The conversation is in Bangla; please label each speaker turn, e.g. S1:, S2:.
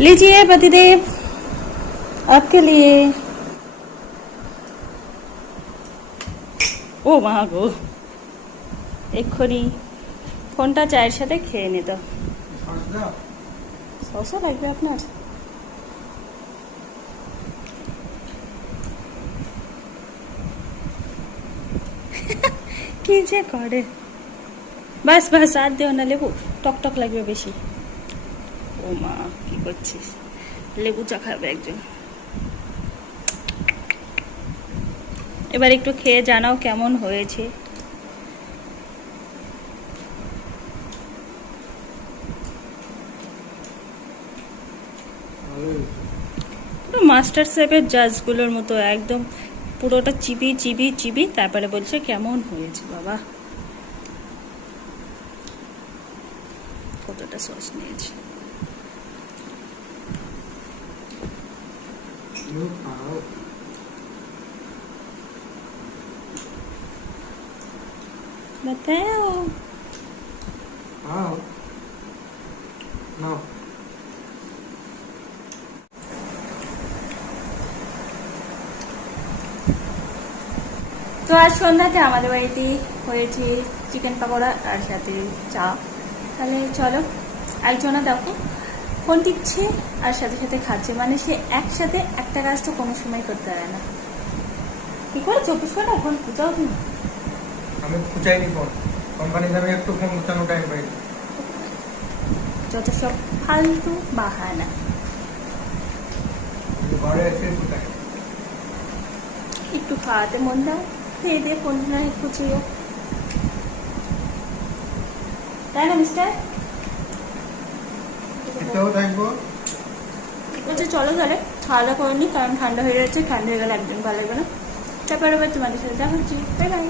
S1: लीजिए पतिदेव आपके लिए ও মা গো এক্ষুনি ফোনটা চায়ের সাথে খেয়ে নিত সসও লাগবে আপনার কি যে করে বাস বাস আর দেও না লেবু টক টক লাগবে বেশি ও মা, কি করছিস? লেবু চা খাবে একজন। এবার একটু খেয়ে জানাও কেমন হয়েছে। মাস্টার শেফের জাজগুলোর মতো একদম পুরোটা চিবি চিবি চিবি, তারপরে বলছে কেমন হয়েছে বাবা। কতটা সস নিয়েছে। you
S2: out. Mateo. Out. No.
S1: তো আজ সন্ধ্যাতে আমাদের বাড়িতে হয়েছে চিকেন পাকোড়া আর সাথে চা তাহলে চলো একজনা দেখো ফোন টিপছে আর সাথে সাথে খাচ্ছে। মানে সে একসাথে একটা কাজ তো কোনো সময় করতে পারে না। কি করে? চব্বিশ ঘণ্টা ফোন খুঁজাও তুমি।
S2: আমি খুঁজাইনি ফোন। কোম্পানিতে আমি একটু ফোন খুঁচানো টাইম পাই।
S1: যত সব ফালতু বাহানা।
S2: ঘরে এসে
S1: একটু খাওয়াতে মন দাও খেয়ে দিয়ে ফোন না খুঁচিও তাই না মিস্টার
S2: এতেও থাকব
S1: বলছে চলো তাহলে। খাওয়া দাওয়া করে নিই কারণ ঠান্ডা হয়ে যাচ্ছে, ঠান্ডা হয়ে গেলে একদম ভালো লাগবে না। তারপরে আবার তোমাদের সাথে দেখা হচ্ছে। Bye bye